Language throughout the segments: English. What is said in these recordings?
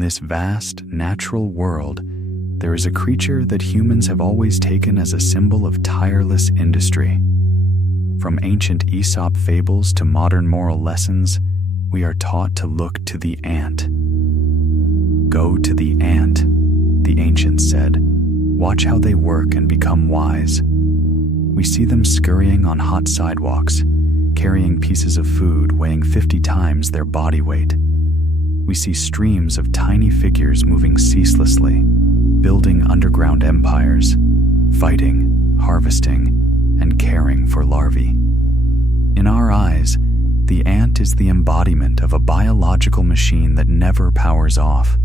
In this vast, natural world, there is a creature that humans have always taken as a symbol of tireless industry. From ancient Aesop fables to modern moral lessons, we are taught to look to the ant. Go to the ant, the ancients said. Watch how they work and become wise. We see them scurrying on hot sidewalks, carrying pieces of food weighing 50 times their body weight. We see streams of tiny figures moving ceaselessly, building underground empires, fighting, harvesting, and caring for larvae. In our eyes, the ant is the embodiment of a biological machine that never powers off,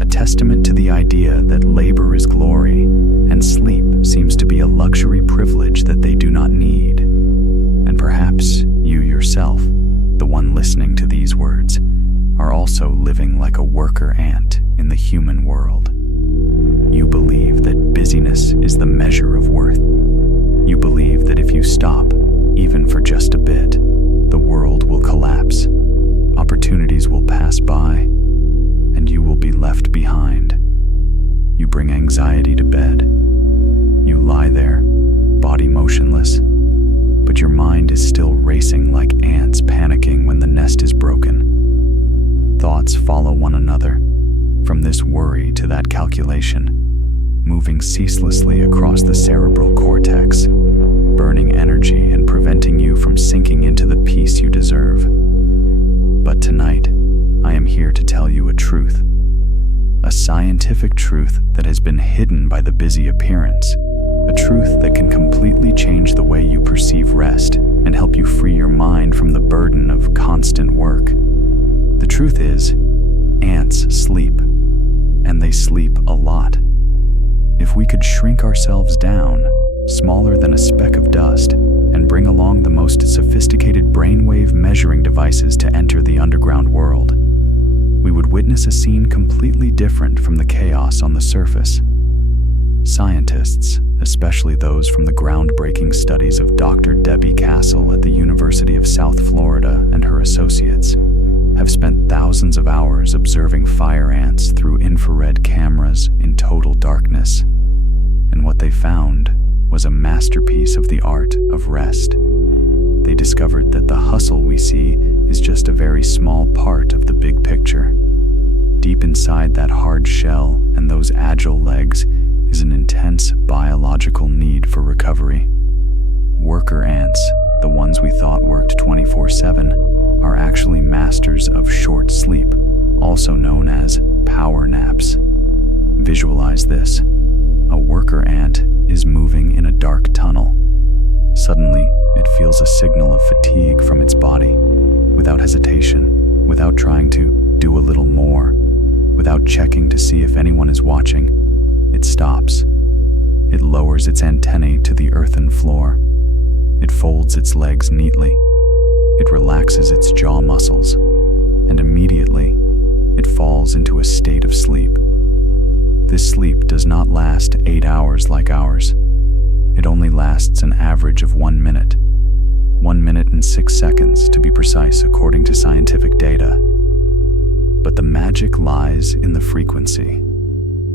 a testament to the idea that labor is glory and sleep seems to be a luxury privilege that they do not need. And perhaps you yourself, the one listening to these words, are also living like a worker ant in the human world. You believe that busyness is the measure of worth. You believe that if you stop, even for just a bit, the world will collapse, opportunities will pass by, and you will be left behind. You bring anxiety to bed. You lie there, body motionless, but your mind is still racing like ants panicking when the nest is broken. Thoughts follow one another, from this worry to that calculation, moving ceaselessly across the cerebral cortex, burning energy and preventing you from sinking into the peace you deserve. But tonight, I am here to tell you a truth, a scientific truth that has been hidden by the busy appearance, a truth that can completely change the way you perceive rest and help you free your mind from the burden of constant work. The truth is, ants sleep, and they sleep a lot. If we could shrink ourselves down, smaller than a speck of dust, and bring along the most sophisticated brainwave measuring devices to enter the underground world, we would witness a scene completely different from the chaos on the surface. Scientists, especially those from the groundbreaking studies of Dr. Deby Cassill at the University of South Florida and her associates, have spent thousands of hours observing fire ants through infrared cameras in total darkness, and what they found was a masterpiece of the art of rest. They discovered that the hustle we see is just a very small part of the big picture. Deep inside that hard shell and those agile legs is an intense biological need for recovery. Worker ants, the ones we thought worked 24/7, are actually masters of short sleep, also known as power naps. Visualize this. A worker ant is moving in a dark tunnel. Suddenly, it feels a signal of fatigue from its body. Without hesitation, without trying to do a little more, without checking to see if anyone is watching, it stops. It lowers its antennae to the earthen floor. It folds its legs neatly. It relaxes its jaw muscles, and immediately, it falls into a state of sleep. This sleep does not last 8 hours like ours. It only lasts an average of 1 minute. 1 minute and 6 seconds, to be precise, according to scientific data. But the magic lies in the frequency.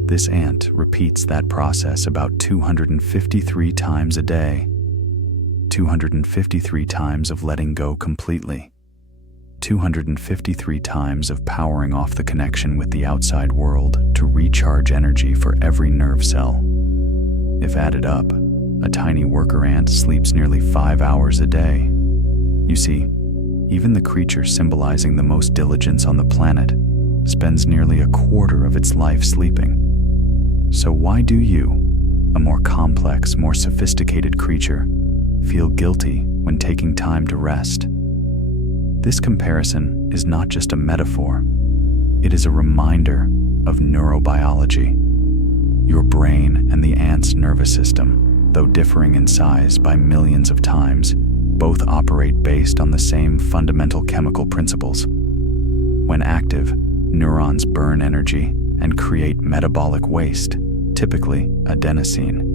This ant repeats that process about 253 times a day. 253 times of letting go completely. 253 times of powering off the connection with the outside world to recharge energy for every nerve cell. If added up, a tiny worker ant sleeps nearly 5 hours a day. You see, even the creature symbolizing the most diligence on the planet spends nearly a quarter of its life sleeping. So why do you, a more complex, more sophisticated creature, feel guilty when taking time to rest? This comparison is not just a metaphor, it is a reminder of neurobiology. Your brain and the ant's nervous system, though differing in size by millions of times, both operate based on the same fundamental chemical principles. When active, neurons burn energy and create metabolic waste, typically adenosine.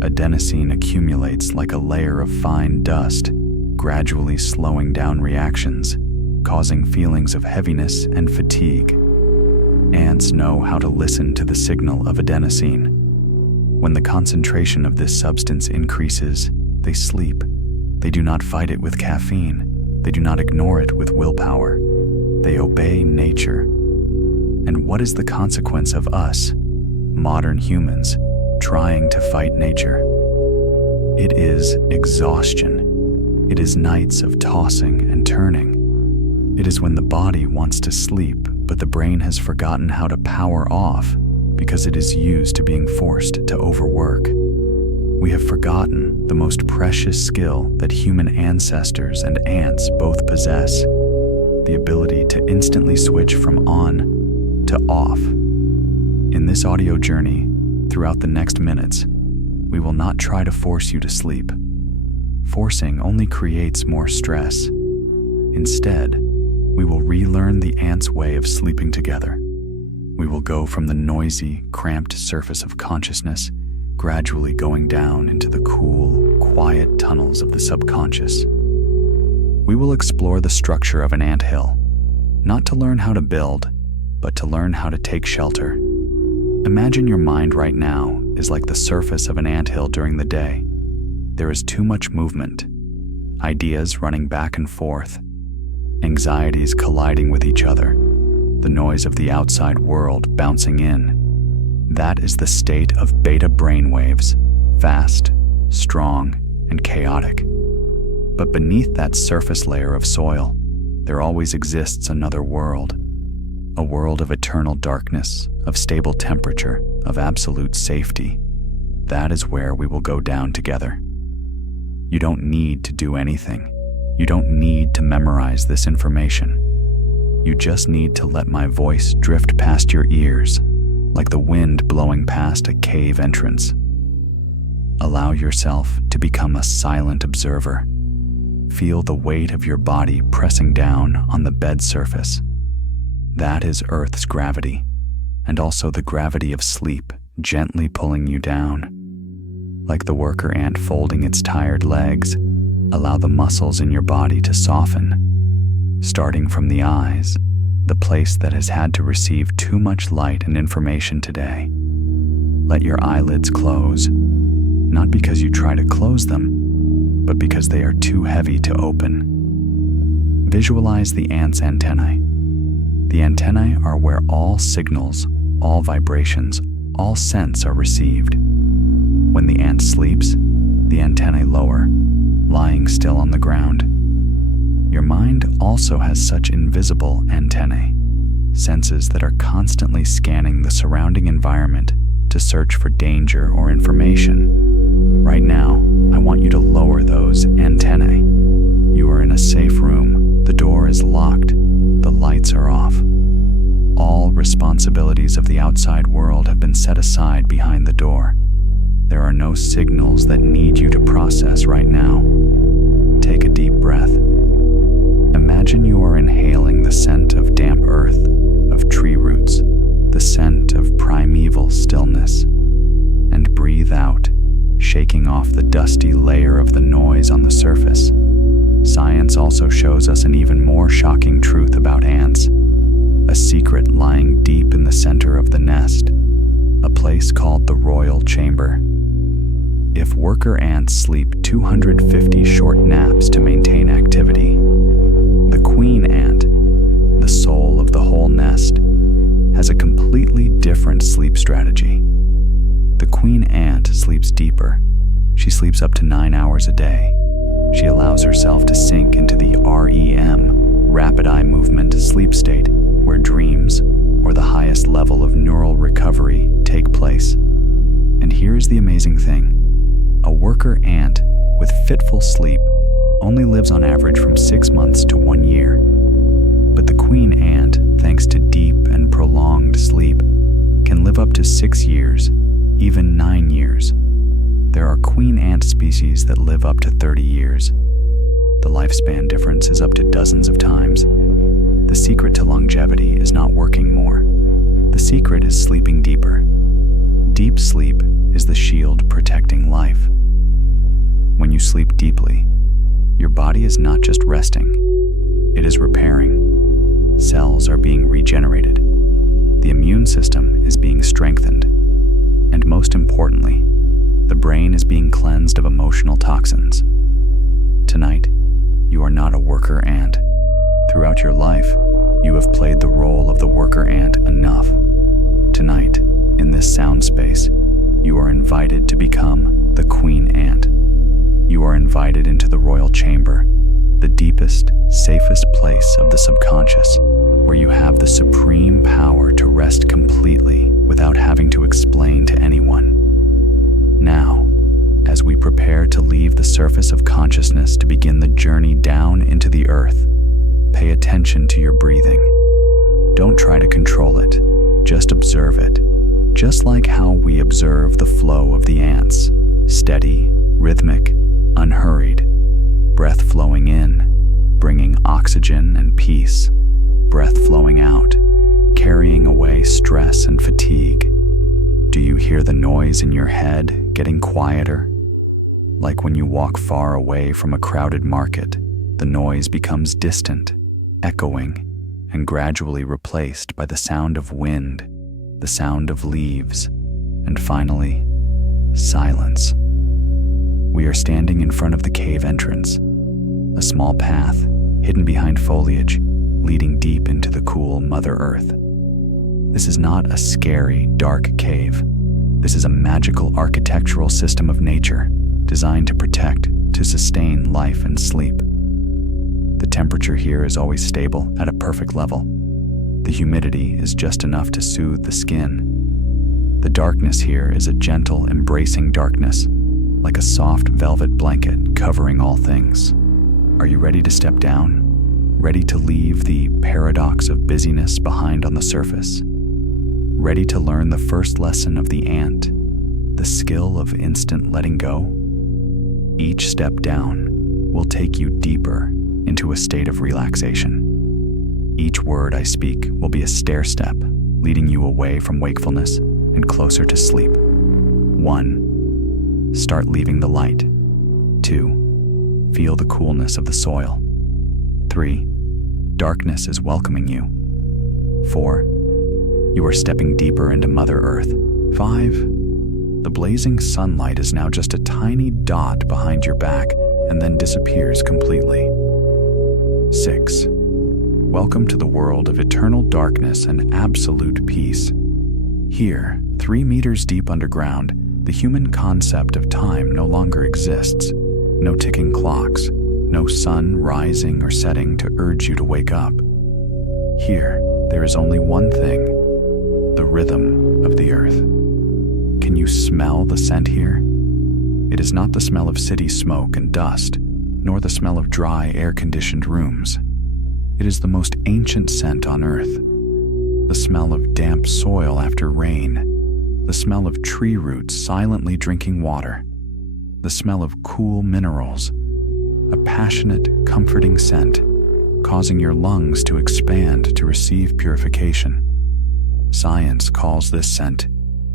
Adenosine accumulates like a layer of fine dust, gradually slowing down reactions, causing feelings of heaviness and fatigue. Ants ants know how to listen to the signal of adenosine. When the concentration of this substance increases, they sleep. They do not fight it with caffeine. They do not ignore it with willpower. They obey nature. And what is the consequence of us, modern humans, trying to fight nature? It is exhaustion. It is nights of tossing and turning. It is when the body wants to sleep, but the brain has forgotten how to power off because it is used to being forced to overwork. We have forgotten the most precious skill that human ancestors and ants both possess, the ability to instantly switch from on to off. In this audio journey, throughout the next minutes, we will not try to force you to sleep. Forcing only creates more stress. Instead, we will relearn the ants' way of sleeping together. We will go from the noisy, cramped surface of consciousness, gradually going down into the cool, quiet tunnels of the subconscious. We will explore the structure of an anthill, not to learn how to build, but to learn how to take shelter. Imagine your mind right now is like the surface of an anthill during the day. There is too much movement, ideas running back and forth, anxieties colliding with each other, the noise of the outside world bouncing in. That is the state of beta brainwaves, fast, strong, and chaotic. But beneath that surface layer of soil, there always exists another world, a world of eternal darkness, of stable temperature, of absolute safety. That is where we will go down together. You don't need to do anything. You don't need to memorize this information. You just need to let my voice drift past your ears, like the wind blowing past a cave entrance. Allow yourself to become a silent observer. Feel the weight of your body pressing down on the bed surface. That is Earth's gravity, and also the gravity of sleep gently pulling you down. Like the worker ant folding its tired legs, allow the muscles in your body to soften, starting from the eyes, the place that has had to receive too much light and information today. Let your eyelids close, not because you try to close them, but because they are too heavy to open. Visualize the ant's antennae. The antennae are where all signals, all vibrations, all scents are received. When the ant sleeps, the antennae lower, lying still on the ground. Your mind also has such invisible antennae, senses that are constantly scanning the surrounding environment to search for danger or information. Right now, I want you to lower those antennae. You are in a safe room, the door is locked, the lights are off. All responsibilities of the outside world have been set aside behind the door. There are no signals that need you to process right now. Take a deep breath. Imagine you are inhaling the scent of damp earth, of tree roots, the scent of primeval stillness. And breathe out, shaking off the dusty layer of the noise on the surface. Science also shows us an even more shocking truth about ants, a secret lying deep in the center of the nest, a place called the royal chamber. If worker ants sleep 250 short naps to maintain activity, the queen ant, the soul of the whole nest, has a completely different sleep strategy. The queen ant sleeps deeper. She sleeps up to 9 hours a day. She allows herself to sink into the REM, rapid eye movement sleep state, where dreams, or the highest level of neural recovery, take place. And here's the amazing thing. A worker ant with fitful sleep only lives on average from 6 months to 1 year. But the queen ant, thanks to deep and prolonged sleep, can live up to 6 years, even 9 years. There are queen ant species that live up to 30 years. The lifespan difference is up to dozens of times. The secret to longevity is not working more. The secret is sleeping deeper. Deep sleep is the shield protecting life. When you sleep deeply, your body is not just resting, it is repairing. Cells are being regenerated. The immune system is being strengthened. And most importantly, the brain is being cleansed of emotional toxins. Tonight, you are not a worker ant. Throughout your life, you have played the role of the worker ant enough. Tonight, in this sound space, you are invited to become the queen ant. You are invited into the royal chamber, the deepest, safest place of the subconscious, where you have the supreme power to rest completely without having to explain to anyone. Now, as we prepare to leave the surface of consciousness to begin the journey down into the earth, pay attention to your breathing. Don't try to control it, just observe it, just like how we observe the flow of the ants, steady, rhythmic, unhurried. Breath flowing in, bringing oxygen and peace. Breath flowing out, carrying away stress and fatigue. Do you hear the noise in your head getting quieter? Like when you walk far away from a crowded market, the noise becomes distant, echoing, and gradually replaced by the sound of wind, the sound of leaves, and finally, silence. We are standing in front of the cave entrance, a small path hidden behind foliage, leading deep into the cool Mother Earth. This is not a scary, dark cave. This is a magical architectural system of nature designed to protect, to sustain life and sleep. The temperature here is always stable at a perfect level. The humidity is just enough to soothe the skin. The darkness here is a gentle, embracing darkness, like a soft velvet blanket covering all things. Are you ready to step down? Ready to leave the paradox of busyness behind on the surface? Ready to learn the first lesson of the ant, the skill of instant letting go? Each step down will take you deeper into a state of relaxation. Each word I speak will be a stair step, leading you away from wakefulness and closer to sleep. 1. Start leaving the light. 2. Feel the coolness of the soil. 3. Darkness is welcoming you. 4. You are stepping deeper into Mother Earth. 5. The blazing sunlight is now just a tiny dot behind your back and then disappears completely. 6. Welcome to the world of eternal darkness and absolute peace. Here, 3 meters deep underground, the human concept of time no longer exists. No ticking clocks, no sun rising or setting to urge you to wake up. Here, there is only one thing: the rhythm of the earth. Can you smell the scent here? It is not the smell of city smoke and dust, nor the smell of dry, air-conditioned rooms. It is the most ancient scent on earth. The smell of damp soil after rain, the smell of tree roots silently drinking water, the smell of cool minerals, a passionate, comforting scent, causing your lungs to expand to receive purification. Science calls this scent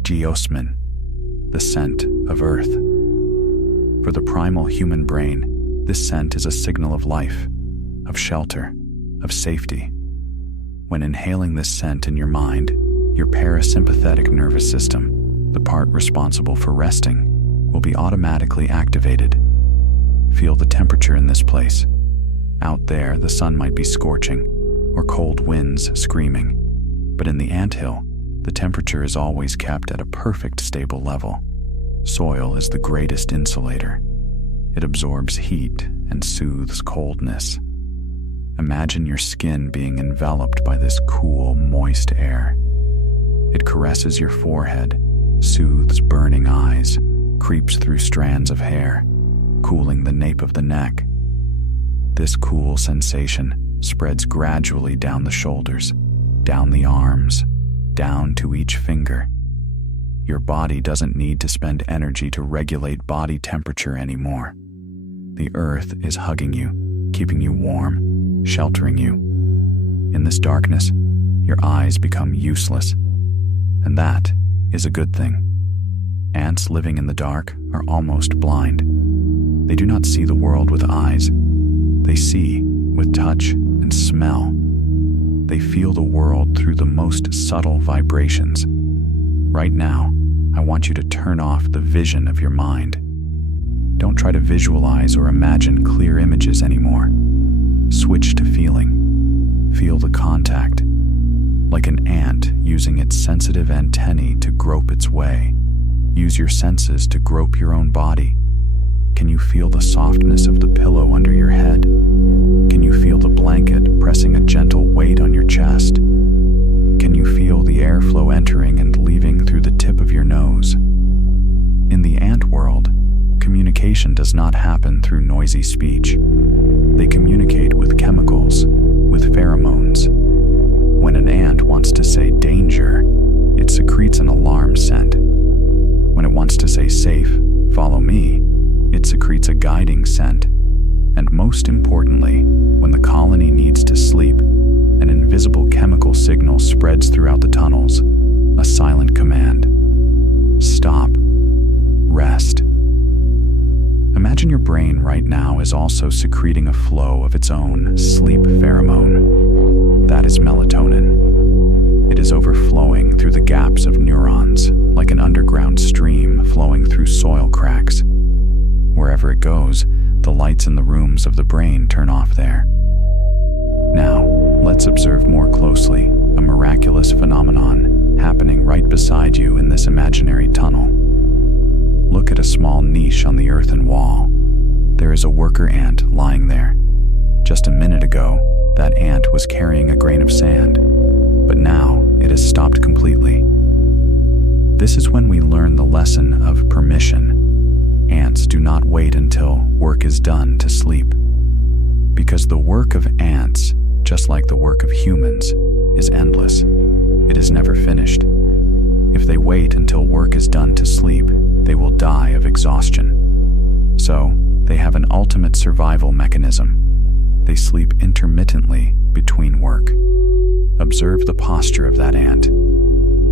geosmin, the scent of earth. For the primal human brain, this scent is a signal of life, of shelter, of safety. When inhaling this scent in your mind, your parasympathetic nervous system, the part responsible for resting, will be automatically activated. Feel the temperature in this place. Out there, the sun might be scorching, or cold winds screaming, but in the anthill, the temperature is always kept at a perfect stable level. Soil is the greatest insulator. It absorbs heat and soothes coldness. Imagine your skin being enveloped by this cool, moist air. It caresses your forehead, soothes burning eyes, creeps through strands of hair, cooling the nape of the neck. This cool sensation spreads gradually down the shoulders, down the arms, down to each finger. Your body doesn't need to spend energy to regulate body temperature anymore. The earth is hugging you, keeping you warm, sheltering you. In this darkness, your eyes become useless, and that is a good thing. Ants living in the dark are almost blind. They do not see the world with eyes. They see with touch and smell. They feel the world through the most subtle vibrations. Right now, I want you to turn off the vision of your mind. Don't try to visualize or imagine clear images anymore. Switch to feeling. Feel the contact. Like an ant using its sensitive antennae to grope its way. Use your senses to grope your own body. Can you feel the softness of the pillow under your head? Can you feel the blanket pressing a gentle weight on your chest? Can you feel the airflow entering and leaving through the tip of your nose? In the ant world, communication does not happen through noisy speech. They communicate with chemicals, with pheromones. When an ant wants to say danger, it secretes an alarm scent. When it wants to say safe, follow me, it secretes a guiding scent. And most importantly, when the colony needs to sleep, an invisible chemical signal spreads throughout the tunnels, a silent command. Stop. Rest. Imagine your brain right now is also secreting a flow of its own sleep pheromone. That is melatonin. It is overflowing through the gaps of neurons, like an underground stream flowing through soil cracks. Wherever it goes, the lights in the rooms of the brain turn off there. Now, let's observe more closely a miraculous phenomenon happening right beside you in this imaginary tunnel. Look at a small niche on the earthen wall. There is a worker ant lying there. Just a minute ago, that ant was carrying a grain of sand, but now it has stopped completely. This is when we learn the lesson of permission. Ants do not wait until work is done to sleep. Because the work of ants, just like the work of humans, is endless. It is never finished. If they wait until work is done to sleep, they will die of exhaustion. So, they have an ultimate survival mechanism. They sleep intermittently between work. Observe the posture of that ant.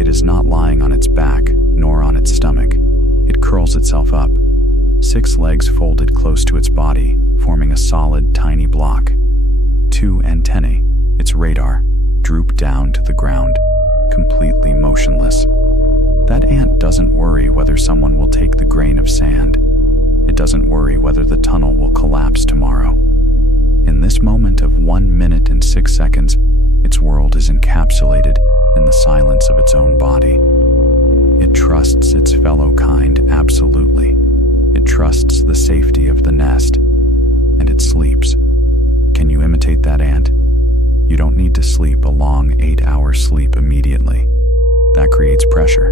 It is not lying on its back, nor on its stomach. It curls itself up, 6 legs folded close to its body, forming a solid, tiny block. 2 antennae, its radar, droop down to the ground, completely motionless. That ant doesn't worry whether someone will take the grain of sand. It doesn't worry whether the tunnel will collapse tomorrow. In this moment of 1 minute and 6 seconds, its world is encapsulated in the silence of its own body. It trusts its fellow kind absolutely. It trusts the safety of the nest, and it sleeps. Can you imitate that ant? You don't need to sleep a long 8-hour sleep immediately. That creates pressure.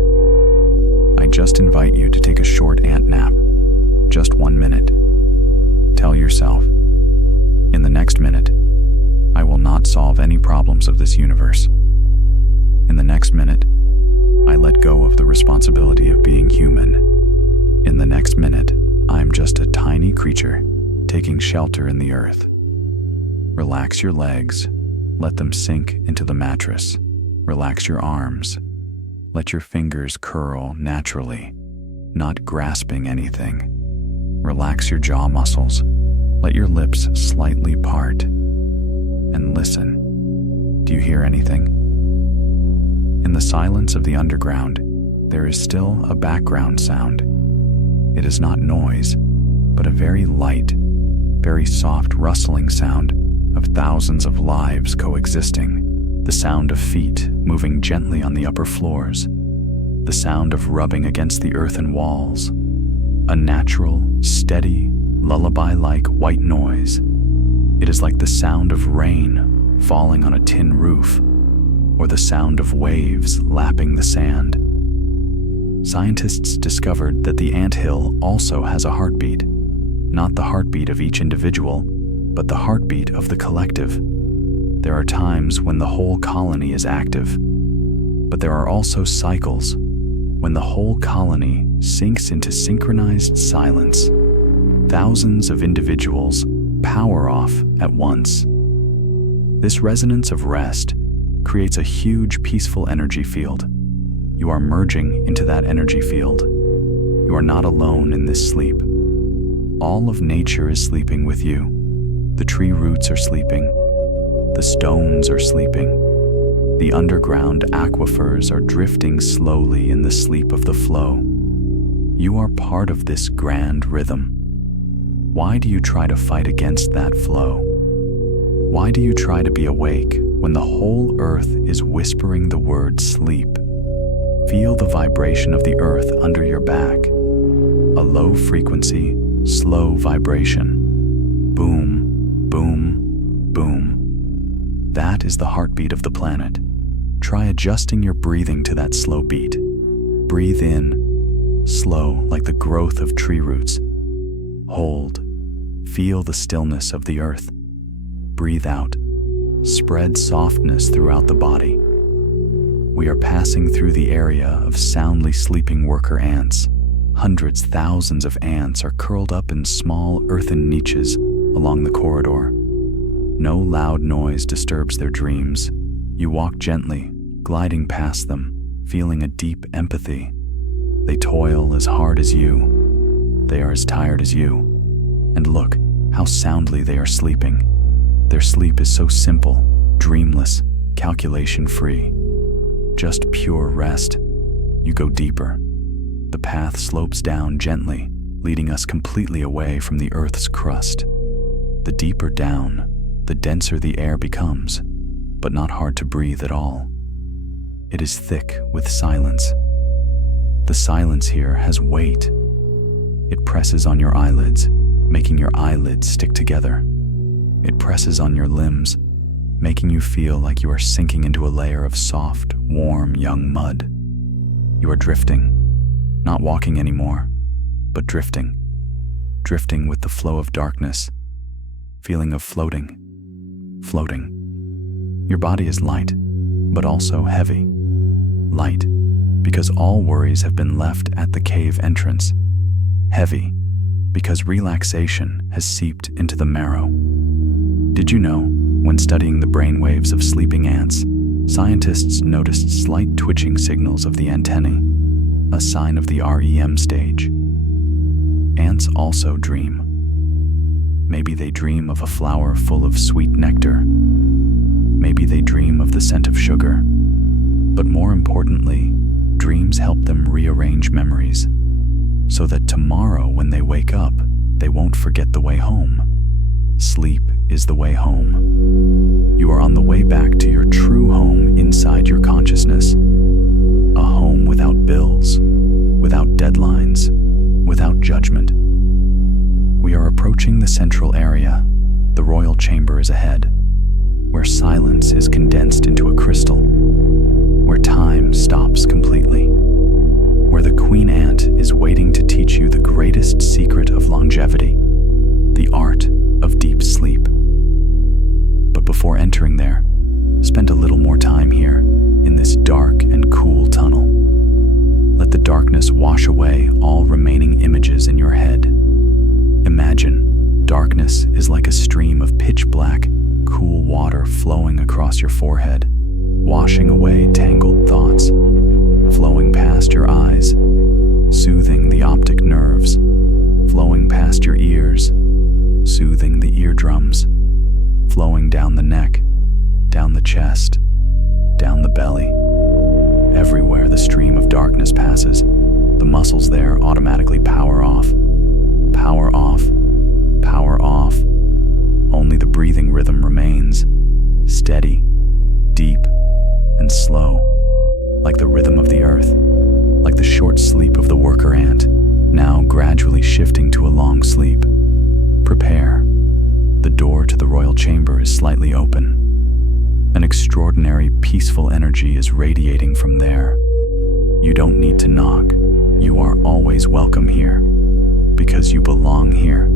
I just invite you to take a short ant nap, just 1 minute. Tell yourself, in the next minute, I will not solve any problems of this universe. In the next minute, I let go of the responsibility of being human. In the next minute, I'm just a tiny creature taking shelter in the earth. Relax your legs, let them sink into the mattress. Relax your arms. Let your fingers curl naturally, not grasping anything. Relax your jaw muscles. Let your lips slightly part. And listen. Do you hear anything? In the silence of the underground, there is still a background sound. It is not noise, but a very light, very soft rustling sound of thousands of lives coexisting. The sound of feet moving gently on the upper floors. The sound of rubbing against the earthen walls. A natural, steady, lullaby-like white noise. It is like the sound of rain falling on a tin roof, or the sound of waves lapping the sand. Scientists discovered that the anthill also has a heartbeat, not the heartbeat of each individual, but the heartbeat of the collective. There are times when the whole colony is active, but there are also cycles when the whole colony sinks into synchronized silence. Thousands of individuals power off at once. This resonance of rest creates a huge peaceful energy field. You are merging into that energy field. You are not alone in this sleep. All of nature is sleeping with you. The tree roots are sleeping. The stones are sleeping. The underground aquifers are drifting slowly in the sleep of the flow. You are part of this grand rhythm. Why do you try to fight against that flow? Why do you try to be awake when the whole earth is whispering the word sleep? Feel the vibration of the earth under your back. A low frequency, slow vibration. Boom, boom, boom. That is the heartbeat of the planet. Try adjusting your breathing to that slow beat. Breathe in, slow like the growth of tree roots. Hold, feel the stillness of the earth. Breathe out, spread softness throughout the body. We are passing through the area of soundly sleeping worker ants. Hundreds, thousands of ants are curled up in small earthen niches along the corridor. No loud noise disturbs their dreams. You walk gently, gliding past them, feeling a deep empathy. They toil as hard as you. They are as tired as you. And look how soundly they are sleeping. Their sleep is so simple, dreamless, calculation-free. Just pure rest. You go deeper. The path slopes down gently, leading us completely away from the Earth's crust. The deeper down, the denser the air becomes, but not hard to breathe at all. It is thick with silence. The silence here has weight. It presses on your eyelids, making your eyelids stick together. It presses on your limbs, making you feel like you are sinking into a layer of soft, warm, young mud. You are drifting, not walking anymore, but drifting. Drifting with the flow of darkness, feeling of floating. Your body is light, but also heavy. Light, because all worries have been left at the cave entrance. Heavy, because relaxation has seeped into the marrow. Did you know, when studying the brainwaves of sleeping ants, scientists noticed slight twitching signals of the antennae, a sign of the REM stage? Ants also dream. Maybe they dream of a flower full of sweet nectar. Maybe they dream of the scent of sugar. But more importantly, dreams help them rearrange memories, so that tomorrow when they wake up, they won't forget the way home. Sleep is the way home. You are on the way back to your true home inside your consciousness. A home without bills, without deadlines, without judgment. We are approaching the central area. The royal chamber is ahead, where silence is condensed into a crystal, where time stops completely, where the queen ant is waiting to teach you the greatest secret of longevity, the art of deep sleep. But before entering there, spend a little more time here in this dark and cool tunnel. Let the darkness wash away all remaining images in your head. Imagine darkness is like a stream of pitch-black, cool water flowing across your forehead, washing away tangled thoughts, flowing past your eyes, soothing the optic nerves, flowing past your ears, soothing the eardrums, flowing down the neck, down the chest, down the belly. Everywhere the stream of darkness passes, the muscles there automatically power off. Power off, power off. Only the breathing rhythm remains, steady, deep, and slow, like the rhythm of the earth, like the short sleep of the worker ant, now gradually shifting to a long sleep. Prepare. The door to the royal chamber is slightly open. An extraordinary, peaceful energy is radiating from there. You don't need to knock. You are always welcome here, because you belong here.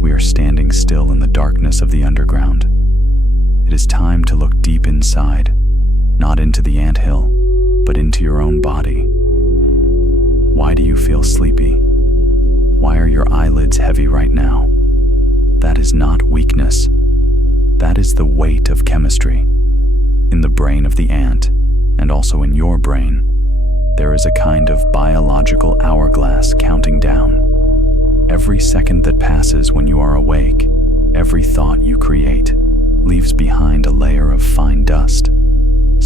We are standing still in the darkness of the underground. It is time to look deep inside, not into the anthill, but into your own body. Why do you feel sleepy? Why are your eyelids heavy right now? That is not weakness. That is the weight of chemistry. In the brain of the ant, and also in your brain, there is a kind of biological hourglass counting down. Every second that passes when you are awake, every thought you create, leaves behind a layer of fine dust,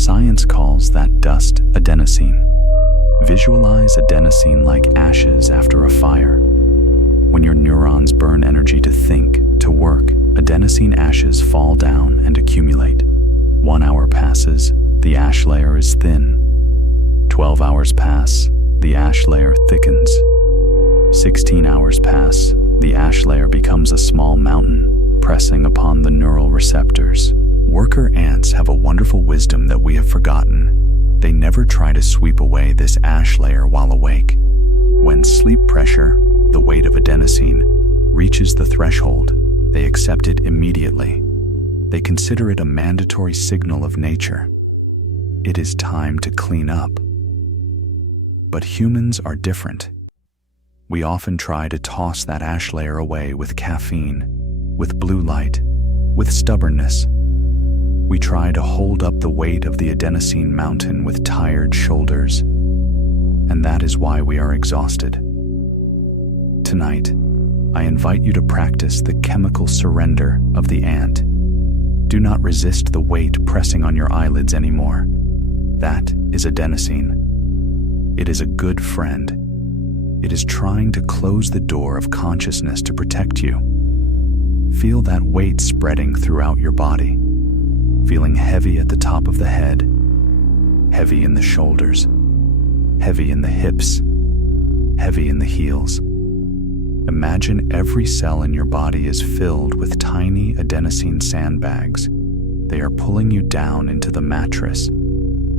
Science calls that dust adenosine. Visualize adenosine like ashes after a fire. When your neurons burn energy to think, to work, adenosine ashes fall down and accumulate. 1 hour passes, the ash layer is thin. 12 hours pass, the ash layer thickens. 16 hours pass, the ash layer becomes a small mountain, pressing upon the neural receptors. Worker ants have a wonderful wisdom that we have forgotten. They never try to sweep away this ash layer while awake. When sleep pressure, the weight of adenosine, reaches the threshold, they accept it immediately. They consider it a mandatory signal of nature. It is time to clean up. But humans are different. We often try to toss that ash layer away with caffeine, with blue light, with stubbornness. We try to hold up the weight of the adenosine mountain with tired shoulders, and that is why we are exhausted. Tonight, I invite you to practice the chemical surrender of the ant. Do not resist the weight pressing on your eyelids anymore. That is adenosine. It is a good friend. It is trying to close the door of consciousness to protect you. Feel that weight spreading throughout your body, feeling heavy at the top of the head, heavy in the shoulders, heavy in the hips, heavy in the heels. Imagine every cell in your body is filled with tiny adenosine sandbags. They are pulling you down into the mattress.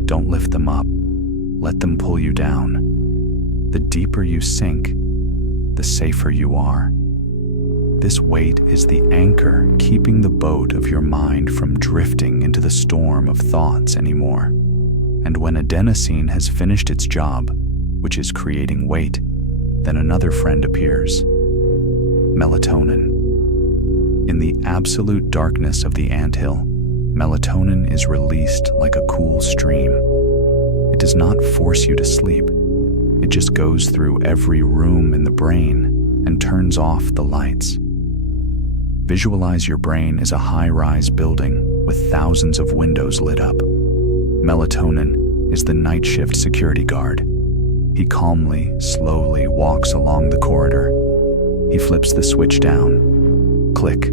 Don't lift them up. Let them pull you down. The deeper you sink, the safer you are. This weight is the anchor keeping the boat of your mind from drifting into the storm of thoughts anymore. And when adenosine has finished its job, which is creating weight, then another friend appears: melatonin. In the absolute darkness of the anthill, melatonin is released like a cool stream. It does not force you to sleep. It just goes through every room in the brain and turns off the lights. Visualize your brain as a high-rise building with thousands of windows lit up. Melatonin is the night shift security guard. He calmly, slowly walks along the corridor. He flips the switch down. Click.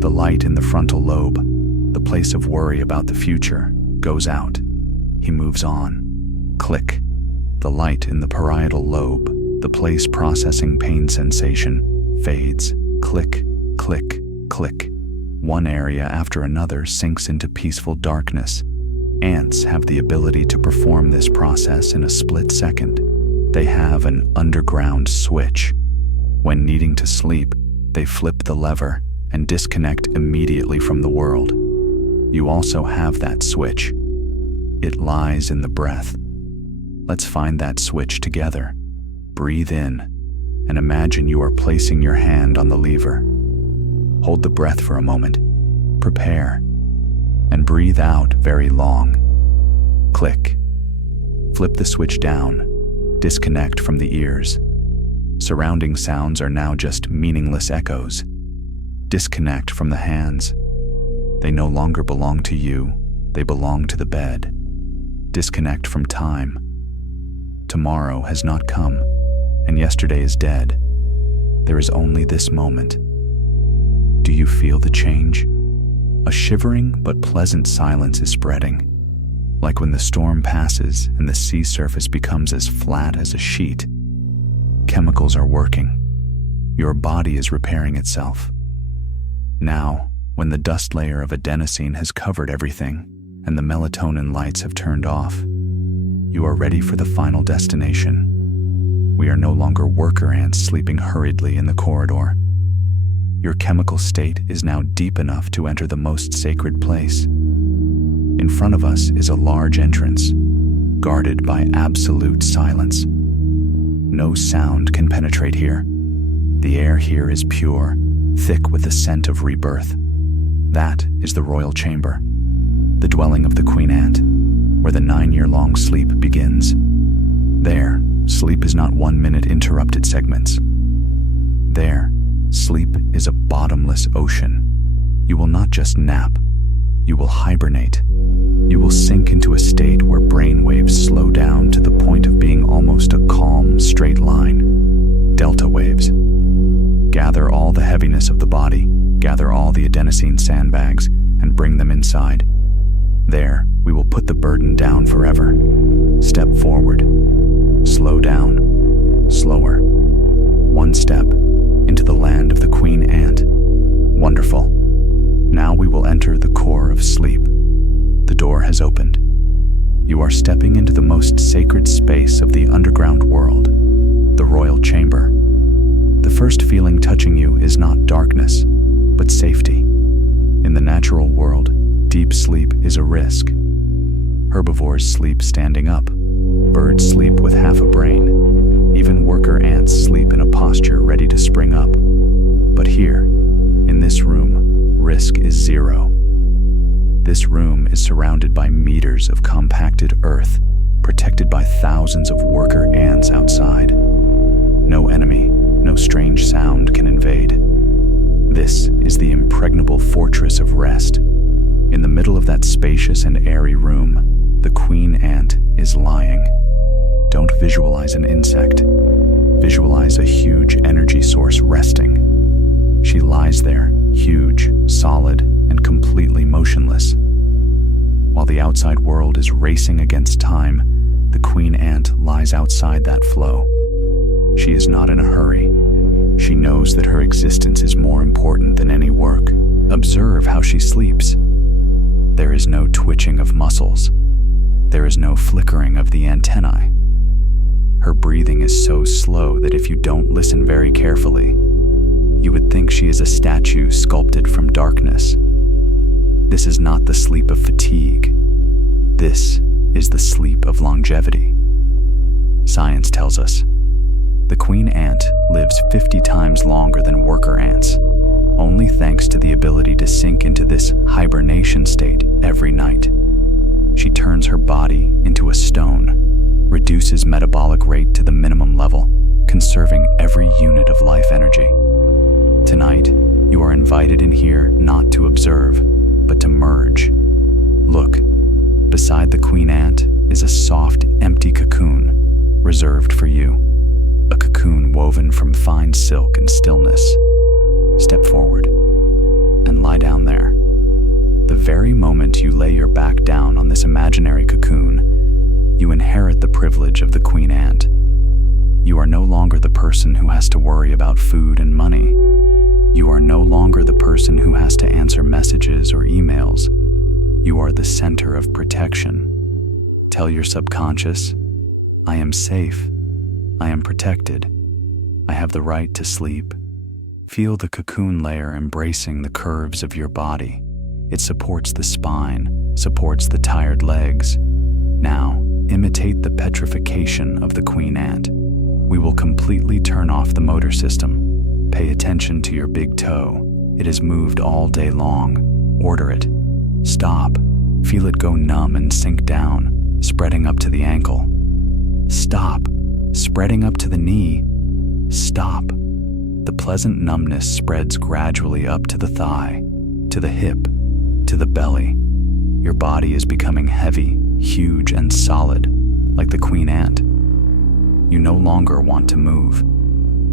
The light in the frontal lobe, the place of worry about the future, goes out. He moves on. Click. The light in the parietal lobe, the place processing pain sensation, fades. Click, click, click. One area after another sinks into peaceful darkness. Ants have the ability to perform this process in a split second. They have an underground switch. When needing to sleep, they flip the lever and disconnect immediately from the world. You also have that switch. It lies in the breath. Let's find that switch together. Breathe in and imagine you are placing your hand on the lever. Hold the breath for a moment. Prepare. And breathe out very long. Click. Flip the switch down. Disconnect from the ears. Surrounding sounds are now just meaningless echoes. Disconnect from the hands. They no longer belong to you. They belong to the bed. Disconnect from time. Tomorrow has not come, and yesterday is dead. There is only this moment. Do you feel the change? A shivering but pleasant silence is spreading, like when the storm passes and the sea surface becomes as flat as a sheet. Chemicals are working. Your body is repairing itself. Now, when the dust layer of adenosine has covered everything and the melatonin lights have turned off, you are ready for the final destination. We are no longer worker ants sleeping hurriedly in the corridor. Your chemical state is now deep enough to enter the most sacred place. In front of us is a large entrance, guarded by absolute silence. No sound can penetrate here. The air here is pure, thick with the scent of rebirth. That is the royal chamber, the dwelling of the queen ant, where the 9-year-long sleep begins. There, sleep is not 1-minute interrupted segments. There, sleep is a bottomless ocean. You will not just nap, You will hibernate. You will sink into a state where brain waves slow down to the point of being almost a calm, straight line. Delta waves. Gather all the heaviness of the body, gather all the adenosine sandbags, and bring them inside. There, we will put the burden down forever. Step forward. Slow down. Slower. One step into the land of the queen ant. Wonderful. Now we will enter the core of sleep. The door has opened. You are stepping into the most sacred space of the underground world, the royal chamber. The first feeling touching you is not darkness, but safety. In the natural world, deep sleep is a risk. Herbivores sleep standing up. Birds sleep with half a brain. Even worker ants sleep in a posture ready to spring up. But here, in this room, risk is zero. This room is surrounded by meters of compacted earth, protected by thousands of worker ants outside. No enemy, no strange sound can invade. This is the impregnable fortress of rest. In the middle of that spacious and airy room, the queen ant is lying. Don't visualize an insect. Visualize a huge energy source resting. She lies there, huge, solid, and completely motionless. While the outside world is racing against time, the queen ant lies outside that flow. She is not in a hurry. She knows that her existence is more important than any work. Observe how she sleeps. There is no twitching of muscles. There is no flickering of the antennae. Her breathing is so slow that if you don't listen very carefully, you would think she is a statue sculpted from darkness. This is not the sleep of fatigue. This is the sleep of longevity. Science tells us the queen ant lives 50 times longer than worker ants, only thanks to the ability to sink into this hibernation state every night. She turns her body into a stone, reduces metabolic rate to the minimum level, conserving every unit of life energy. Tonight, you are invited in here not to observe, but to merge. Look, beside the queen ant is a soft, empty cocoon reserved for you. A cocoon woven from fine silk and stillness. Step forward and lie down there. The very moment you lay your back down on this imaginary cocoon, you inherit the privilege of the queen ant. You are no longer the person who has to worry about food and money. You are no longer the person who has to answer messages or emails. You are the center of protection. Tell your subconscious, I am safe. I am protected. I have the right to sleep. Feel the cocoon layer embracing the curves of your body. It supports the spine, supports the tired legs. Now, imitate the petrification of the queen ant. We will completely turn off the motor system. Pay attention to your big toe. It has moved all day long. Order it. Stop. Feel it go numb and sink down, spreading up to the ankle. Stop. Spreading up to the knee. Stop. The pleasant numbness spreads gradually up to the thigh, to the hip, to the belly. Your body is becoming heavy, huge, and solid, like the queen ant. You no longer want to move.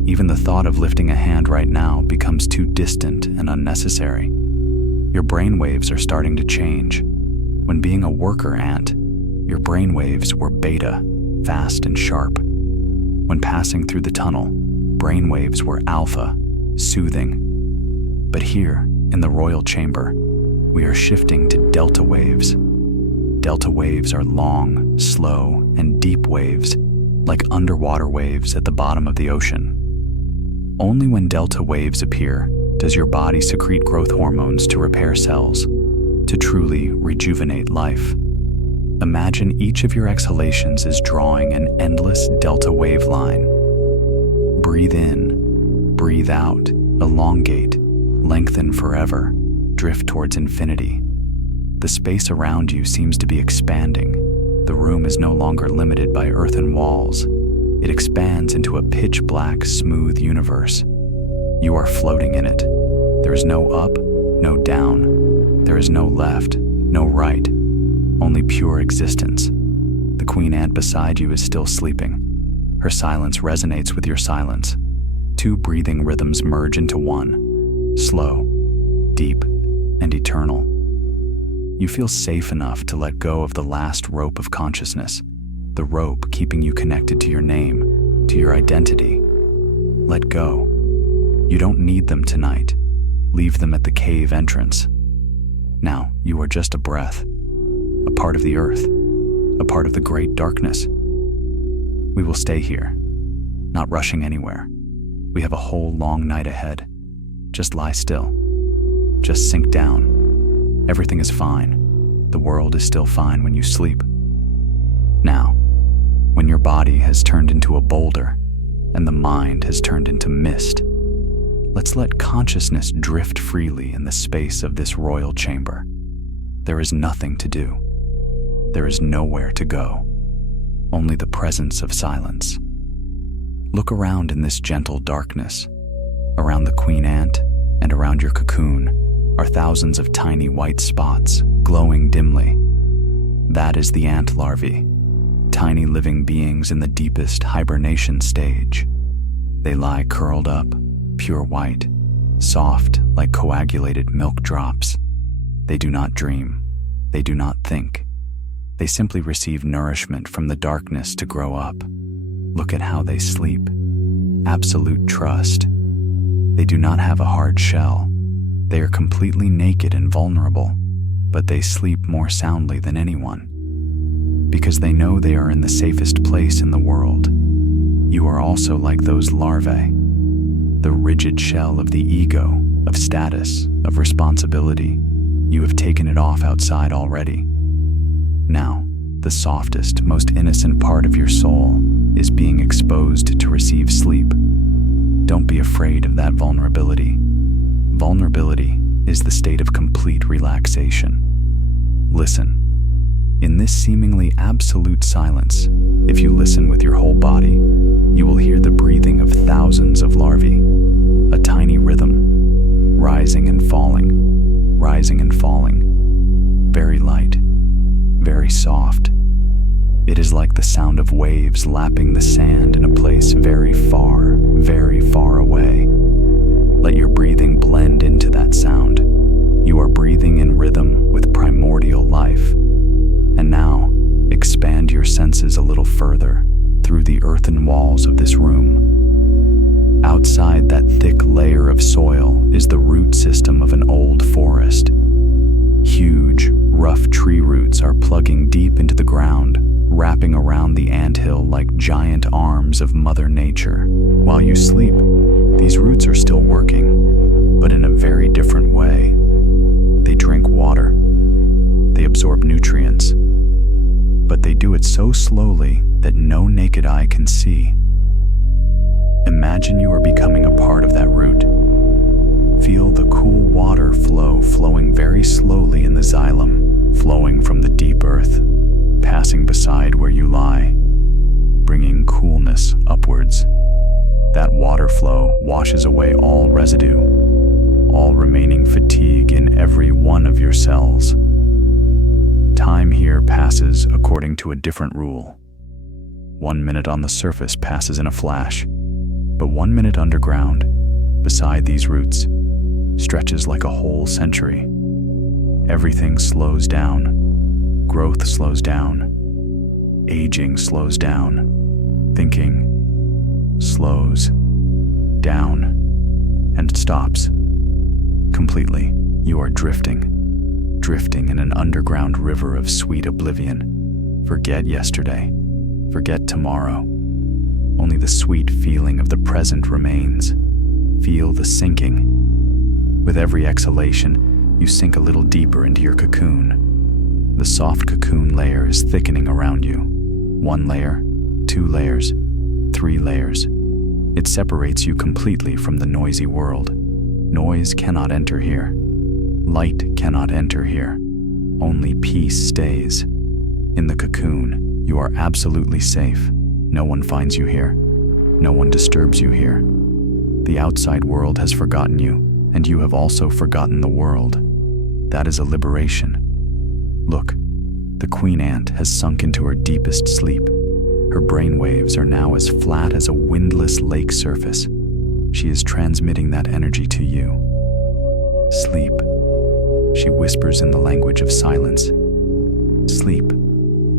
Even the thought of lifting a hand right now becomes too distant and unnecessary. Your brain waves are starting to change. When being a worker ant, your brain waves were beta, fast and sharp. When passing through the tunnel, brain waves were alpha, soothing. But here, in the royal chamber, we are shifting to delta waves. Delta waves are long, slow, and deep waves, like underwater waves at the bottom of the ocean. Only when delta waves appear does your body secrete growth hormones to repair cells, to truly rejuvenate life. Imagine each of your exhalations is drawing an endless delta wave line. Breathe in, breathe out, elongate, lengthen forever, drift towards infinity. The space around you seems to be expanding. The room is no longer limited by earthen walls. It expands into a pitch-black, smooth universe. You are floating in it. There is no up, no down. There is no left, No right, only pure existence. The queen ant beside you is still sleeping. Her silence resonates with your silence. Two breathing rhythms merge into one, slow, deep, and eternal. You feel safe enough to let go of the last rope of consciousness, the rope keeping you connected to your name, to your identity. Let go. You don't need them tonight. Leave them at the cave entrance. Now, you are just a breath, a part of the earth, a part of the great darkness. We will stay here, not rushing anywhere. We have a whole long night ahead. Just lie still. Just sink down. Everything is fine. The world is still fine when you sleep. Now, when your body has turned into a boulder and the mind has turned into mist, let's let consciousness drift freely in the space of this royal chamber. There is nothing to do. There is nowhere to go. Only the presence of silence. Look around in this gentle darkness. Around the queen ant and around your cocoon are thousands of tiny white spots glowing dimly. That is the ant larvae, tiny living beings in the deepest hibernation stage. They lie curled up, pure white, soft like coagulated milk drops. They do not dream. They do not think. They simply receive nourishment from the darkness to grow up. Look at how they sleep. Absolute trust. They do not have a hard shell. They are completely naked and vulnerable, but they sleep more soundly than anyone, because they know they are in the safest place in the world. You are also like those larvae, the rigid shell of the ego, of status, of responsibility. You have taken it off outside already. Now, the softest, most innocent part of your soul is being exposed to receive sleep. Don't be afraid of that vulnerability. Vulnerability is the state of complete relaxation. Listen. In this seemingly absolute silence, if you listen with your whole body, you will hear the breathing of thousands of larvae, a tiny rhythm, rising and falling, very light, very soft. It is like the sound of waves lapping the sand in a place very far away. Let your breathing blend into that sound. You are breathing in rhythm with primordial life. And now, expand your senses a little further through the earthen walls of this room. Outside that thick layer of soil is the root system of an old forest. Huge, rough tree roots are plugging deep into the ground, wrapping around the anthill like giant arms of Mother Nature. While you sleep, these roots are still working, but in a very different way. They drink water. They absorb nutrients. But they do it so slowly that no naked eye can see. Imagine you are becoming a part of that root. Feel the cool water flowing very slowly in the xylem, flowing from the deep earth, passing beside where you lie, bringing coolness upwards. That water flow washes away all residue, all remaining fatigue in every one of your cells. Time here passes according to a different rule. 1 minute on the surface passes in a flash, but 1 minute underground, beside these roots, stretches like a whole century. Everything slows down. Growth slows down. Aging slows down. Thinking slows down and stops. Completely, you are drifting in an underground river of sweet oblivion. Forget yesterday. Forget tomorrow. Only the sweet feeling of the present remains. Feel the sinking. With every exhalation, you sink a little deeper into your cocoon. The soft cocoon layer is thickening around you. 1 layer, 2 layers, 3 layers. It separates you completely from the noisy world. Noise cannot enter here. Light cannot enter here. Only peace stays. In the cocoon, you are absolutely safe. No one finds you here. No one disturbs you here. The outside world has forgotten you, and you have also forgotten the world. That is a liberation. Look, the queen ant has sunk into her deepest sleep. Her brain waves are now as flat as a windless lake surface. She is transmitting that energy to you. Sleep, she whispers in the language of silence. Sleep,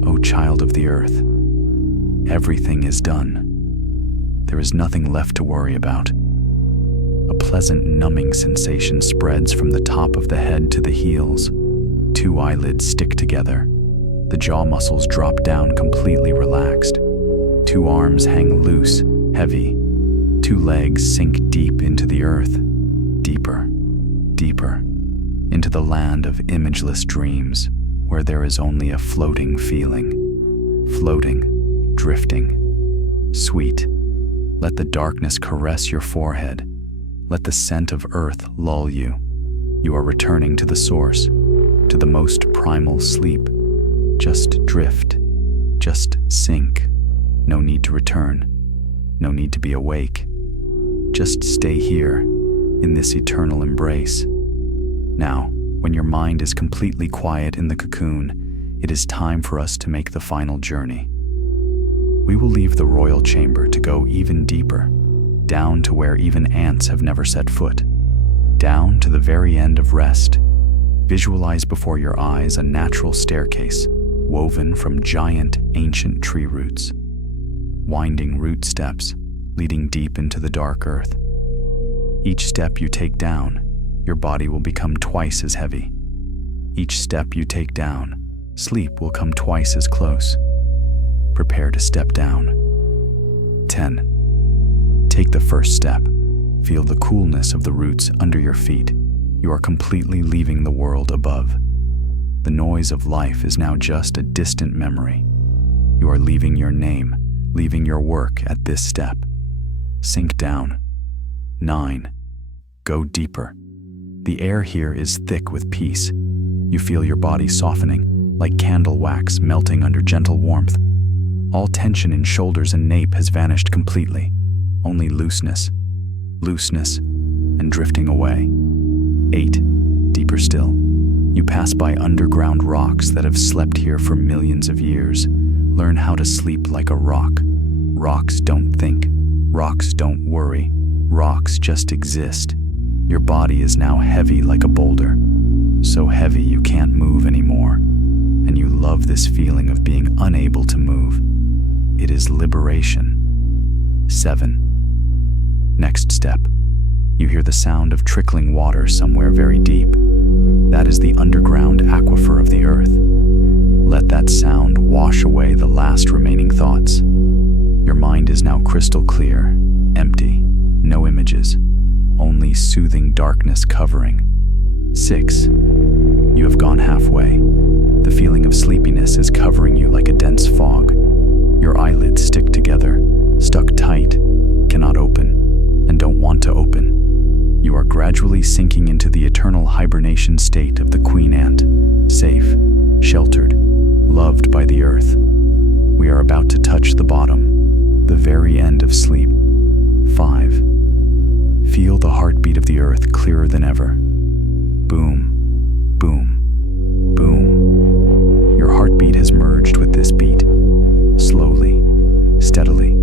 O child of the earth. Everything is done. There is nothing left to worry about. A pleasant numbing sensation spreads from the top of the head to the heels. 2 eyelids stick together. The jaw muscles drop down completely relaxed. 2 arms hang loose, heavy. 2 legs sink deep into the earth. Deeper, deeper, into the land of imageless dreams, where there is only a floating feeling. Floating, drifting. Sweet, let the darkness caress your forehead. Let the scent of earth lull you. You are returning to the source, to the most primal sleep. Just drift, just sink. No need to return, no need to be awake. Just stay here, in this eternal embrace. Now, when your mind is completely quiet in the cocoon, it is time for us to make the final journey. We will leave the royal chamber to go even deeper, down to where even ants have never set foot, down to the very end of rest. Visualize before your eyes a natural staircase, woven from giant, ancient tree roots. Winding root steps, leading deep into the dark earth. Each step you take down, your body will become twice as heavy. Each step you take down, sleep will come twice as close. Prepare to step down. 10. Take the first step. Feel the coolness of the roots under your feet. You are completely leaving the world above. The noise of life is now just a distant memory. You are leaving your name, leaving your work at this step. Sink down. 9. Go deeper. The air here is thick with peace. You feel your body softening, like candle wax melting under gentle warmth. All tension in shoulders and nape has vanished completely. Only looseness, and drifting away. 8. Deeper still. You pass by underground rocks that have slept here for millions of years. Learn how to sleep like a rock. Rocks don't think. Rocks don't worry. Rocks just exist. Your body is now heavy like a boulder. So heavy you can't move anymore. And you love this feeling of being unable to move. It is liberation. 7. Next step. You hear the sound of trickling water somewhere very deep. That is the underground aquifer of the earth. Let that sound wash away the last remaining thoughts. Your mind is now crystal clear, empty, no images, only soothing darkness covering. 6. You have gone halfway. The feeling of sleepiness is covering you like a dense fog. Your eyelids stick together, stuck tight, cannot open, and don't want to open. You are gradually sinking into the eternal hibernation state of the queen ant, safe, sheltered, loved by the earth. We are about to touch the bottom, the very end of sleep. 5. Feel the heartbeat of the earth clearer than ever. Boom, boom, boom. Your heartbeat has merged with this beat. Slowly, steadily.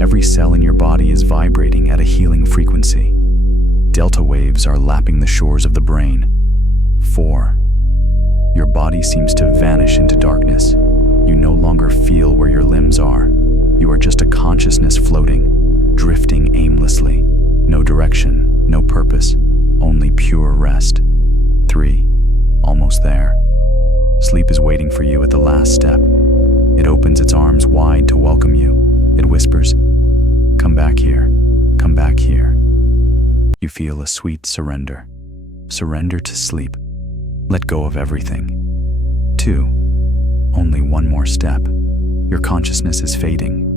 Every cell in your body is vibrating at a healing frequency. Delta waves are lapping the shores of the brain. 4. Your body seems to vanish into darkness. You no longer feel where your limbs are. You are just a consciousness floating, drifting aimlessly. No direction, no purpose, only pure rest. 3. Almost there. Sleep is waiting for you at the last step. It opens its arms wide to welcome you. It whispers, "Come back here, come back here." You feel a sweet surrender. Surrender to sleep. Let go of everything. 2. Only one more step. Your consciousness is fading,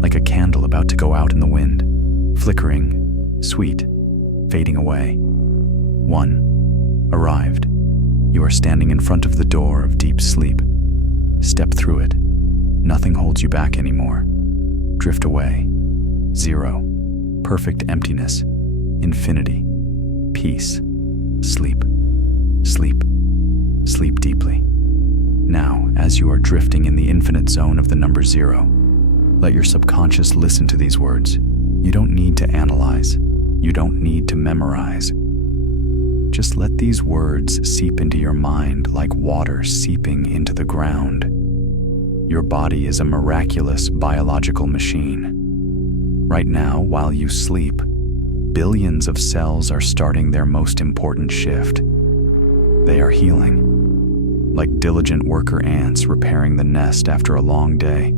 like a candle about to go out in the wind. Flickering, sweet, fading away. 1. Arrived. You are standing in front of the door of deep sleep. Step through it. Nothing holds you back anymore. Drift away. 0. Perfect emptiness. Infinity. Peace. Sleep. Sleep. Sleep deeply. Now, as you are drifting in the infinite zone of the number 0, let your subconscious listen to these words. You don't need to analyze. You don't need to memorize. Just let these words seep into your mind like water seeping into the ground. Your body is a miraculous biological machine. Right now, while you sleep, billions of cells are starting their most important shift. They are healing. Like diligent worker ants repairing the nest after a long day,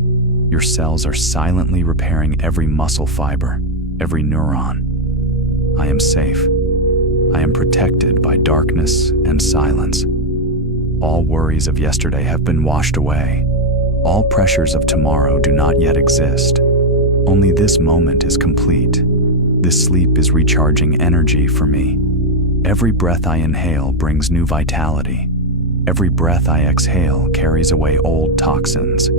your cells are silently repairing every muscle fiber, every neuron. I am safe. I am protected by darkness and silence. All worries of yesterday have been washed away. All pressures of tomorrow do not yet exist. Only this moment is complete. This sleep is recharging energy for me. Every breath I inhale brings new vitality. Every breath I exhale carries away old toxins.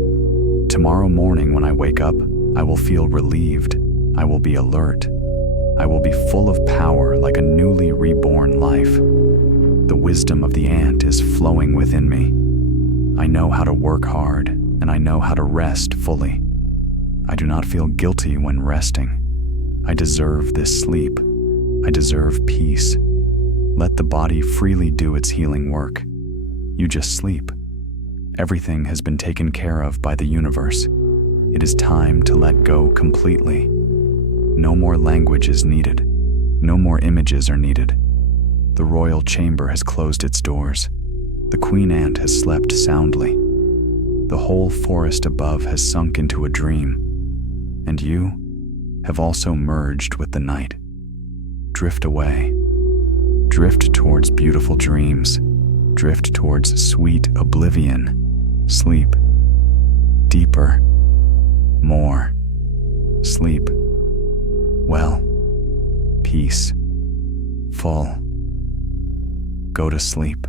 Tomorrow morning when I wake up, I will feel relieved. I will be alert. I will be full of power like a newly reborn life. The wisdom of the ant is flowing within me. I know how to work hard, and I know how to rest fully. I do not feel guilty when resting. I deserve this sleep. I deserve peace. Let the body freely do its healing work. You just sleep. Everything has been taken care of by the universe. It is time to let go completely. No more language is needed. No more images are needed. The royal chamber has closed its doors. The queen ant has slept soundly. The whole forest above has sunk into a dream. And you have also merged with the night. Drift away. Drift towards beautiful dreams. Drift towards sweet oblivion. Sleep. Deeper. More. Sleep. Well. Peace. Full. Go to sleep.